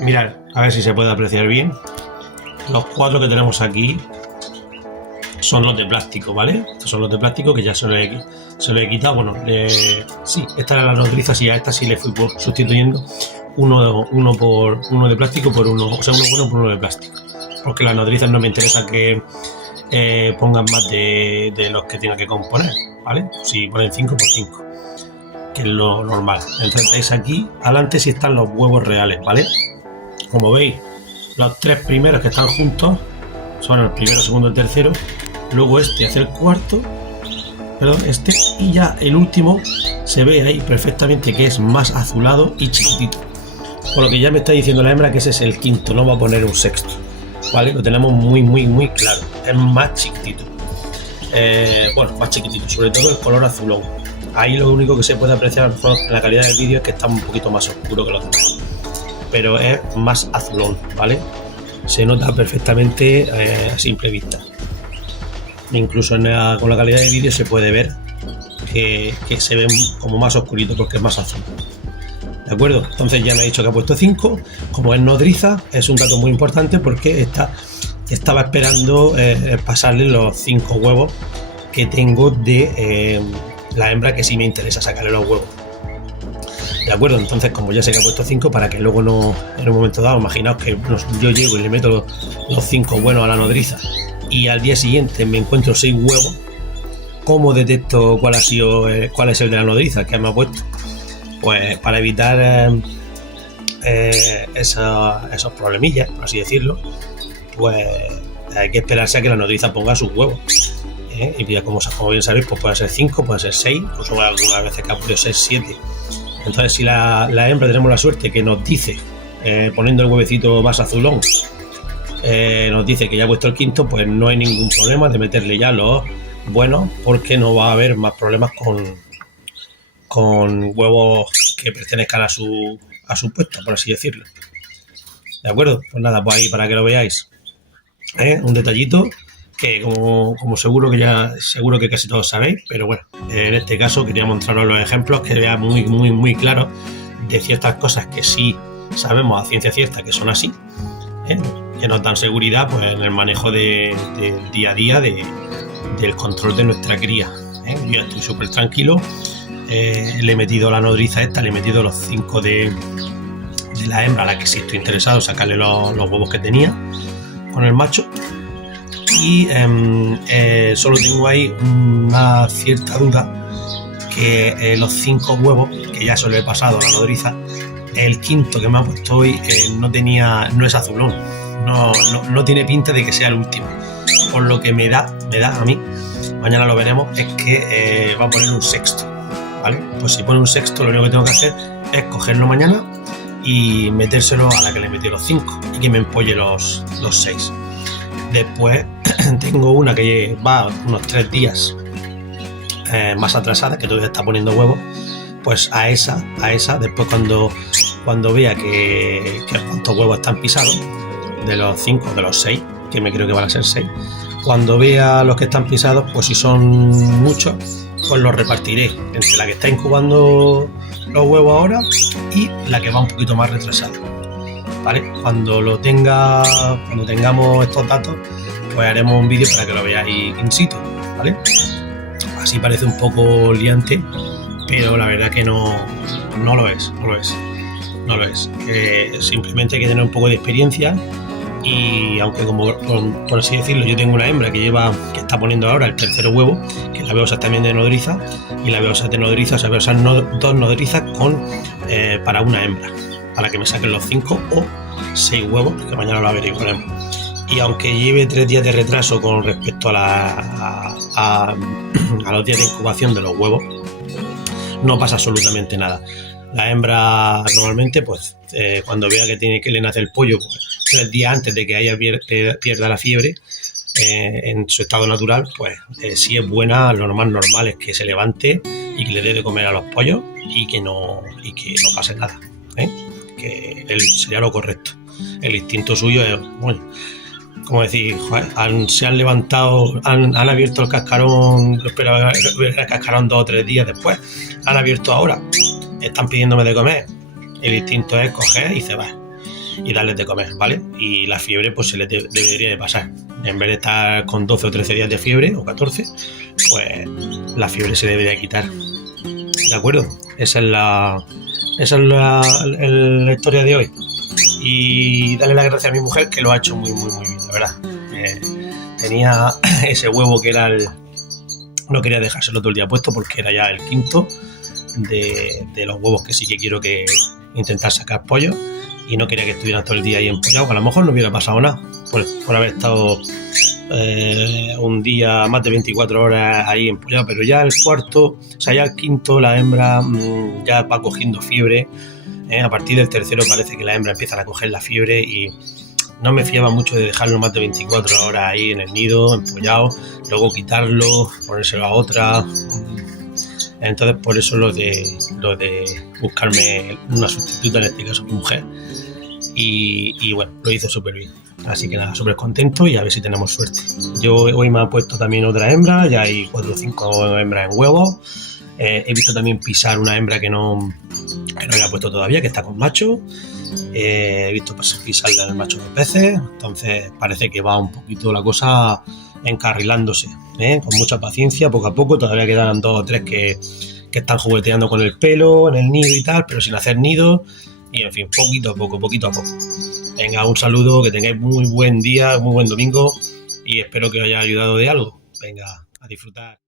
Mirad, a ver si se puede apreciar bien. Los 4 que tenemos aquí son los de plástico, ¿vale? Estos son los de plástico que ya se lo he quitado. Bueno, sí, esta era la nodriza, sí, a esta sí le fui sustituyendo uno de plástico por uno, o sea, uno bueno por uno de plástico. Porque las nodrizas no me interesa que pongan más de los que tengan que componer, ¿vale? Si ponen 5 por 5, que es lo normal. Entonces veis aquí, adelante sí están los huevos reales, ¿vale? Como veis, los 3 primeros que están juntos son el primero, el segundo, el tercero. Luego este hace el cuarto, perdón, este, y ya el último se ve ahí perfectamente que es más azulado y chiquitito. Por lo que ya me está diciendo la hembra que ese es el quinto, no va a poner un sexto, ¿vale? Lo tenemos muy claro, es más chiquitito. Bueno, más chiquitito, sobre todo el color azulón. Ahí lo único que se puede apreciar en la calidad del vídeo es que está un poquito más oscuro que los demás, pero es más azulón, ¿vale? Se nota perfectamente a simple vista. Incluso con la calidad de vídeo se puede ver que se ve como más oscurito porque es más azul. ¿De acuerdo? Entonces ya me ha dicho que ha puesto 5. Como es nodriza, es un dato muy importante porque estaba esperando pasarle los 5 huevos que tengo de la hembra, que sí me interesa sacarle los huevos. ¿De acuerdo? Entonces, como ya sé que ha puesto 5, para que luego no, en un momento dado, imaginaos que yo llego y le meto los 5 buenos a la nodriza y al día siguiente me encuentro 6 huevos, ¿cómo detecto cuál es el de la nodriza que me ha puesto? Pues para evitar esos problemillas, por así decirlo, pues hay que esperarse a que la nodriza ponga sus huevos. Y ya como bien sabéis, pues puede ser 5, puede ser 6, incluso algunas veces que ha podido ser 7. Entonces, si la hembra tenemos la suerte que nos dice, poniendo el huevecito más azulón, nos dice que ya ha puesto el quinto, pues no hay ningún problema de meterle ya los buenos, porque no va a haber más problemas con huevos que pertenezcan a su puesto, por así decirlo. ¿De acuerdo? Pues nada, pues ahí para que lo veáis. Un detallito que como seguro que casi todos sabéis, pero bueno, en este caso quería mostraros los ejemplos que vean muy claros de ciertas cosas que sí sabemos a ciencia cierta que son así, que nos dan seguridad pues en el manejo del día a día del control de nuestra cría. Yo ya estoy súper tranquilo. Le he metido la nodriza esta, le he metido los 5 de la hembra, a la que sí estoy interesado sacarle los huevos que tenía con el macho, y solo tengo ahí una cierta duda que los 5 huevos que ya se lo he pasado a la nodriza, el quinto que me ha puesto hoy no es azulón, no tiene pinta de que sea el último, por lo que me da a mí, mañana lo veremos, es que va a poner un sexto, ¿vale? Pues si pone un sexto, lo único que tengo que hacer es cogerlo mañana y metérselo a la que le metí los 5 y que me empolle los 6. Después tengo una que va unos 3 días más atrasada, que todavía está poniendo huevos. Pues a esa después cuando vea que cuántos huevos están pisados, de los 5, de los 6, que me creo que van a ser 6, cuando vea los que están pisados, pues si son muchos, pues los repartiré entre la que está incubando los huevos ahora y la que va un poquito más retrasada, ¿vale? Cuando tengamos estos datos, pues haremos un vídeo para que lo veáis in situ, ¿vale? Así parece un poco liante, pero la verdad que no lo es. Simplemente hay que tener un poco de experiencia, y aunque por así decirlo, yo tengo una hembra que está poniendo ahora el tercer huevo, que la veo también de nodriza, y la veo de nodriza, o sea, veo esas 2 nodrizas para una hembra, para que me saquen los 5 o 6 huevos, que mañana lo averiguaremos. Y aunque lleve 3 días de retraso con respecto a los días de incubación de los huevos, no pasa absolutamente nada. La hembra normalmente, pues cuando vea que le nace el pollo, pues 3 días antes de que ella pierda la fiebre, en su estado natural, pues si es buena, lo normal es que se levante y que le dé de comer a los pollos y que no pase nada, que sería lo correcto. El instinto suyo es, bueno, como decir, se han levantado, han abierto el cascarón, esperaba el cascarón 2 o 3 días después, han abierto ahora, están pidiéndome de comer, el instinto es coger y cebar. y darles de comer, ¿vale? Y la fiebre pues se les debería de pasar. En vez de estar con 12 o 13 días de fiebre, o 14, pues la fiebre se debería quitar. ¿De acuerdo? Esa es la historia de hoy. Y darle las gracias a mi mujer, que lo ha hecho muy, muy, muy bien, la verdad. Tenía ese huevo que era no quería dejárselo todo el día puesto porque era ya el quinto de los huevos que sí que quiero que intentar sacar pollo, y no quería que estuvieran todo el día ahí empollados, que a lo mejor no hubiera pasado nada por haber estado un día, más de 24 horas ahí empollado, pero ya el cuarto, o sea, ya el quinto, la hembra ya va cogiendo fiebre. A partir del tercero parece que la hembra empiezan a coger la fiebre y no me fiaba mucho de dejarlo más de 24 horas ahí en el nido, empollado, luego quitarlo, ponérselo a otra. Entonces por eso lo de buscarme una sustituta, en este caso mi mujer, y bueno, lo hizo súper bien. Así que nada, súper contento y a ver si tenemos suerte. Yo hoy me ha puesto también otra hembra, ya hay 4 o 5 hembras en huevos. He visto también pisar una hembra que no le ha puesto todavía, que está con macho. He visto pisarle al macho de peces. Entonces parece que va un poquito la cosa encarrilándose, con mucha paciencia, poco a poco. Todavía quedan 2 o 3 que están jugueteando con el pelo en el nido y tal, pero sin hacer nido. Y en fin, poquito a poco. Venga, un saludo, que tengáis muy buen día, muy buen domingo, y espero que os haya ayudado de algo. Venga, a disfrutar.